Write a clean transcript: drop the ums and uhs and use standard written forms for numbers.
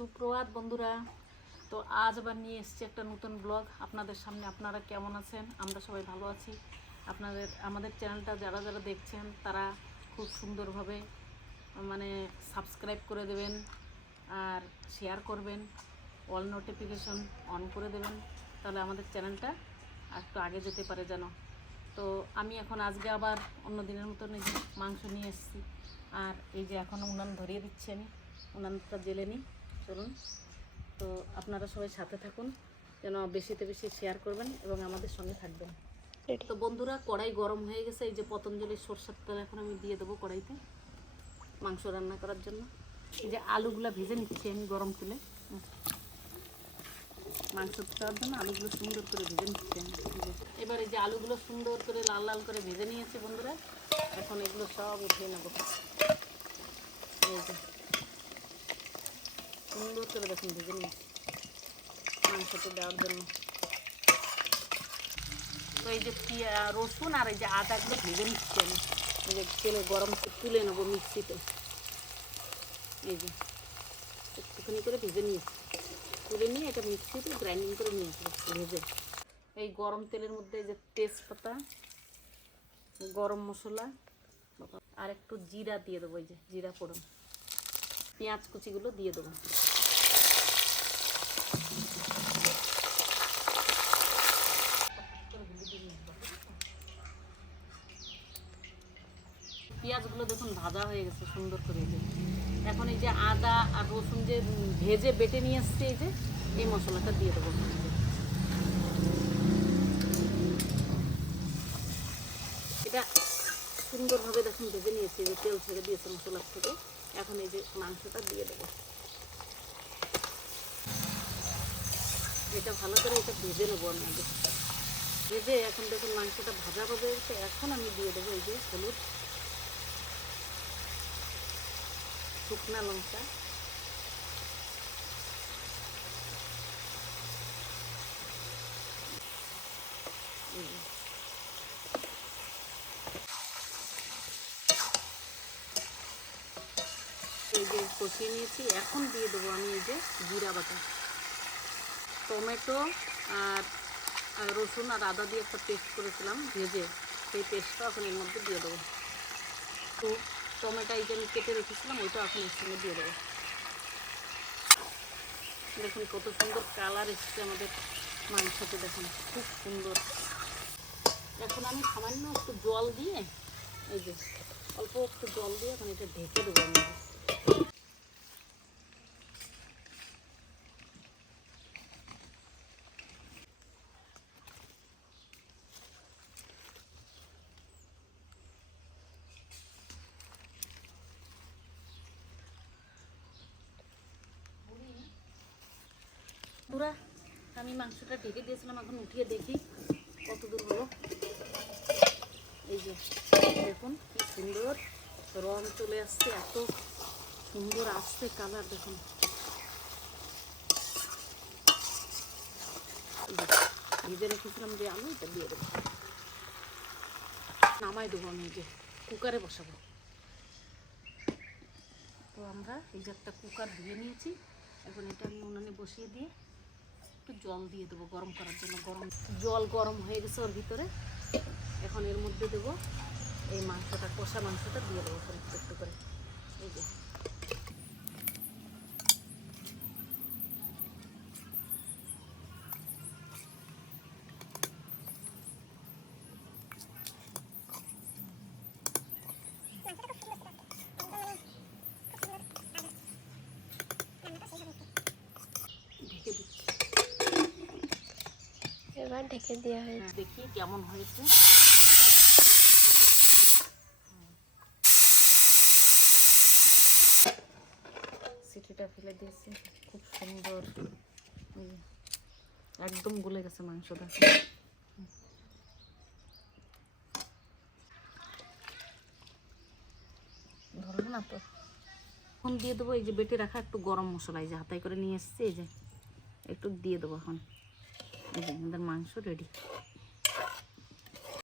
সুপ্রভাত বন্ধুরা। তো আজ আবার নিয়ে এসেছি একটা নতুন ব্লগ আপনাদের সামনে। আপনারা কেমন আছেন? আমরা সবাই ভালো আছি। আমাদের চ্যানেলটা যারা যারা দেখছেন তারা খুব সুন্দরভাবে সাবস্ক্রাইব করে দেবেন আর শেয়ার করবেন, অল নোটিফিকেশন অন করে দেবেন, তাহলে আমাদের চ্যানেলটা একটু আগে যেতে পারে যেন। তো আমি এখন আজকে আবার অন্য দিনের মতন এই যে মাংস নিয়ে এসেছি, আর এই যে এখন উনান ধরিয়ে দিচ্ছি। আমি উনানটা জেলে নিই, চলুন। তো আপনারা সবাই সাথে থাকুন, যেন বেশিতে বেশি শেয়ার করবেন এবং আমাদের সঙ্গে থাকবেন। তো বন্ধুরা, কড়াই গরম হয়ে গেছে। এই যে পতঞ্জলির সরষের তেল এখন আমি দিয়ে দেবো কড়াইতে মাংস রান্না করার জন্য। এই যে আলুগুলো ভেজে নিচ্ছি আমি গরম তুলে, মাংস দেওয়ার জন্য আলুগুলো সুন্দর করে ভেজে নিচ্ছি আমি। এবার এই যে আলুগুলো সুন্দর করে লাল লাল করে ভেজে নিয়েছি বন্ধুরা, এখন এগুলো সব উঠিয়ে নেব। এই যে সুন্দর করে দেখুন ভেজে নিয়েছি মাংসতে দেওয়ার জন্য। তো এই যে রসুন আর এই যে আদাগুলো ভেজে নিচ্ছি আমি, এই যে তেলে গরম তুলে নেবো মিক্সিতে। এই যে একটুখানি করে ভেজে নিয়েছি, তুলে নিয়ে এটা মিক্সিতে গ্রাইন্ডিং করে নিয়ে আসবো ভেজে। এই গরম তেলের মধ্যে এই যে তেজপাতা, গরম মশলা আর একটু জিরা দিয়ে দেবো। এই যে জিরা ফোড়ন, পেঁয়াজ কুচিগুলো দিয়ে দেবো। পেঁয়াজগুলো দেখুন ভাজা হয়ে গেছে সুন্দর করে। এখন এই যে আদা আর রসুন যে ভেজে বেটে নিয়ে এসছে, এই যে এই মশলাটা দিয়ে দেবো। এটা সুন্দরভাবে দেখুন ভেজে নিয়েছি, যে তেল ছেড়ে দিয়েছে মশলার থেকে। এখন এই যে মাংসটা দিয়ে দেবো। এটা ভালো করে এটা ভেজে নেবো আমি আগে। ভেজে এখন দেখুন মাংসটা ভাজা ভাজা হয়েছে। এখন আমি দিয়ে দেবো এই যে হলুদ, শুকনা লঙ্কা, এই যে কষিয়ে নিয়েছি। এখন দিয়ে দেবো আমি এই যে জিরা বাটা, টমেটো আর রসুন আর আদা দিয়ে একটা পেস্ট করেছিলাম ভেজে, সেই পেস্টটা এখন এর মধ্যে দিয়ে দেবো। তো টমেটো এই যে আমি কেটে রেখেছিলাম ওইটা এখন এর সঙ্গে দিয়ে দেবো। দেখুন কত সুন্দর কালার এসেছে আমাদের মাংসতে, দেখুন খুব সুন্দর। এখন আমি সামান্য একটু জল দিয়ে, এই যে অল্প একটু জল দিয়ে এখন এটা ঢেকে দেবো আমি। পুরা আমি মাংসটা ঢেকে দিয়েছিলাম, এখন উঠিয়ে দেখি কত দূর হলো। এই যে দেখুন কি সুন্দর রং চলে আসছে, এত সুন্দর আসছে কালার দেখুন। ভেজে রেখেছিলাম যে আলু, এটা দিয়ে দেবো, নামাই দেবো আমি। যে কুকারে বসাবো। তো আমরা এই যে একটা কুকার ধুয়ে নিয়েছি, এখন এটা আমি উনানে বসিয়ে দিয়ে একটু জল দিয়ে দেবো গরম করার জন্য। জল গরম হয়ে গেছে ওর ভিতরে। এখন এর মধ্যে দেবো এই মাংসটা, কষা মাংসটা দিয়ে দেবো একটু একটু করে। এই যে ঢেকে দিচ্ছি। এবার ঢেকে দেওয়া হয়েছে, দেখি কেমন হয়েছে। সিটিটা ফেলে দিয়েছি, খুব সুন্দর একদম গলে গেছে মাংসটা। ধরো না তো। এখন দিয়ে দেবো এই যে বেটে রাখা একটু গরম মশলা, এই যে হাতায় করে নিয়ে এসেছি, এই যে একটু দিয়ে দেবো। এখন এই যে আমাদের মাংস রেডি।